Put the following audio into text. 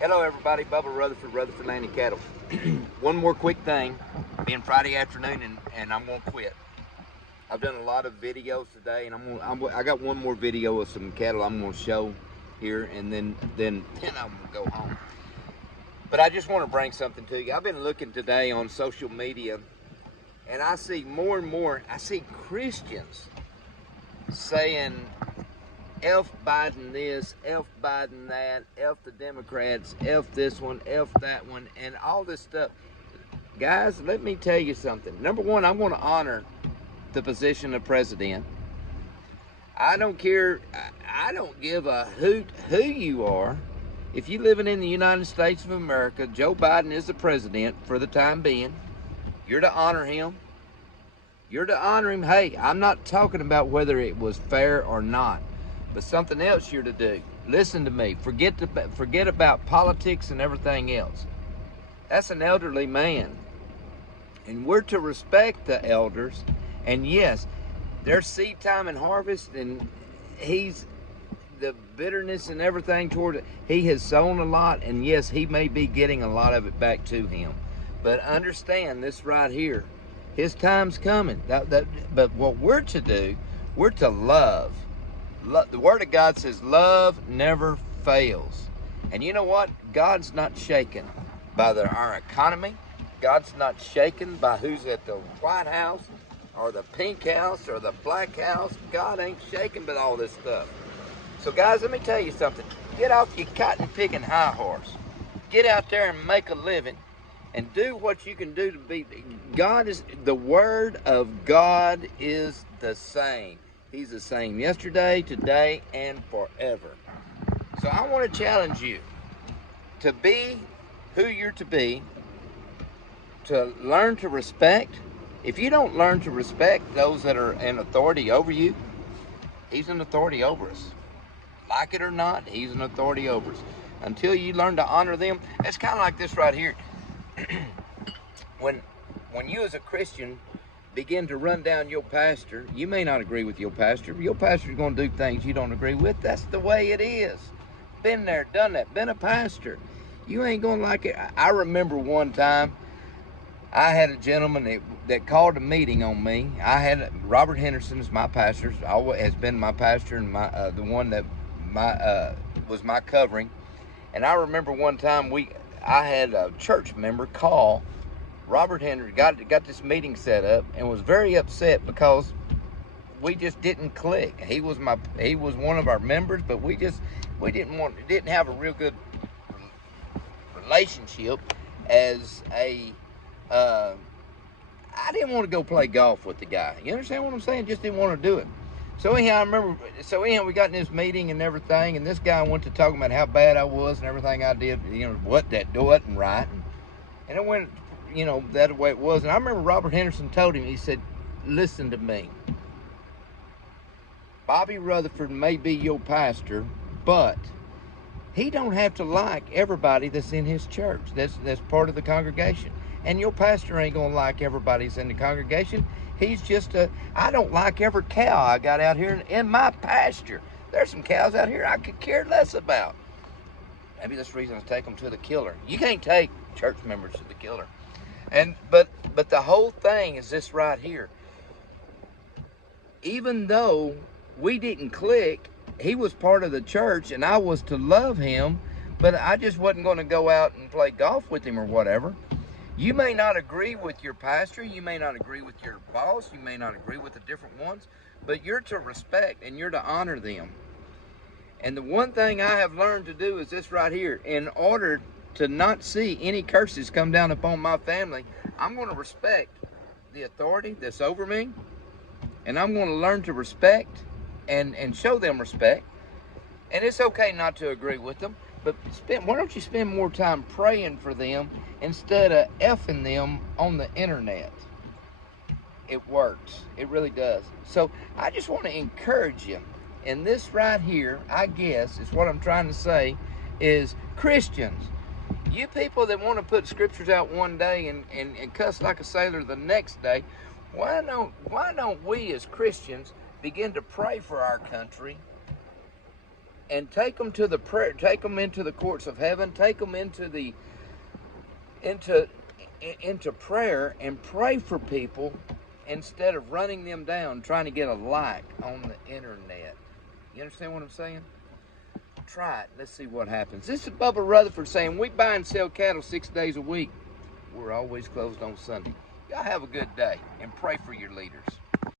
Hello everybody, Bubba Rutherford, Rutherford Land and Cattle. One more quick thing, being Friday afternoon and I'm gonna quit. I've done a lot of videos today and I got one more video of some cattle I'm gonna show here and then I'm gonna go home. But I just want to bring something to you. I've been looking today on social media and I see more and more, I see Christians saying F Biden this, F Biden that, F the Democrats, F this one, F that one, and all this stuff. Guys, let me tell you something. Number one, I'm going to honor the position of president. I don't care, I don't give a hoot who you are. If you're living in the United States of America, Joe Biden is the president for the time being. You're to honor him. You're to honor him. Hey, I'm not talking about whether it was fair or not. But something else you're to do. Listen to me. Forget about politics and everything else. That's an elderly man. And we're to respect the elders. And yes, there's seed time and harvest, and he's the bitterness and everything toward it. He has sown a lot, and yes, he may be getting a lot of it back to him. But understand this right here. His time's coming. But what we're to do, we're to love. The Word of God says love never fails. And you know what? God's not shaken by our economy. God's not shaken by who's at the White House or the Pink House or the Black House. God ain't shaken by all this stuff. So guys, let me tell you something. Get off your cotton picking high horse. Get out there and make a living and do what you can do to be. The Word of God is the same. He's the same yesterday, today, and forever. So I want to challenge you to be who you're to be, to learn to respect. If you don't learn to respect those that are in authority over you, he's an authority over us. Like it or not, he's an authority over us. Until you learn to honor them, it's kind of like this right here. When you as a Christian begin to run down your pastor, you may not agree with your pastor. Your pastor's going to do things you don't agree with. That's the way it is. Been there, done that, been a pastor. You ain't going to like it. I remember one time I had a gentleman that called a meeting on me. Robert Henderson is my pastor, has been my pastor and the one that was my covering. And I remember one time I had a church member call Robert Henry, got this meeting set up and was very upset because we just didn't click. He was one of our members, but we didn't have a real good relationship as a I didn't want to go play golf with the guy. You understand what I'm saying? Just didn't want to do it. So anyhow, we got in this meeting and everything, and this guy went to talking about how bad I was and everything I did, what that wasn't right. And it went, that way it was. And I remember Robert Henderson told him, he said, listen to me. Bobby Rutherford may be your pastor, but he don't have to like everybody that's in his church, that's part of the congregation. And your pastor ain't going to like everybody that's in the congregation. He's just I don't like every cow I got out here in my pasture. There's some cows out here I could care less about. Maybe that's the reason I take them to the killer. You can't take church members to the killer. But the whole thing is this right here. Even though we didn't click, he was part of the church and I was to love him, but I just wasn't going to go out and play golf with him or whatever. You may not agree with your pastor, you may not agree with your boss, you may not agree with the different ones, but you're to respect and you're to honor them. And the one thing I have learned to do is this right here. In order to not see any curses come down upon my family, I'm going to respect the authority that's over me, and I'm going to learn to respect and show them respect. And it's okay not to agree with them, but why don't you spend more time praying for them instead of effing them on the internet? It works. It really does. So I just want to encourage you. And this right here, I guess, is what I'm trying to say, is Christians, you people that want to put scriptures out one day and cuss like a sailor the next day, why don't we as Christians begin to pray for our country and take them to the prayer, take them into the courts of heaven, take them into the into prayer, and pray for people instead of running them down trying to get a like on the internet. You understand what I'm saying? Try it. Let's see what happens. This is Bubba Rutherford saying we buy and sell cattle 6 days a week. We're always closed on Sunday. Y'all have a good day and pray for your leaders.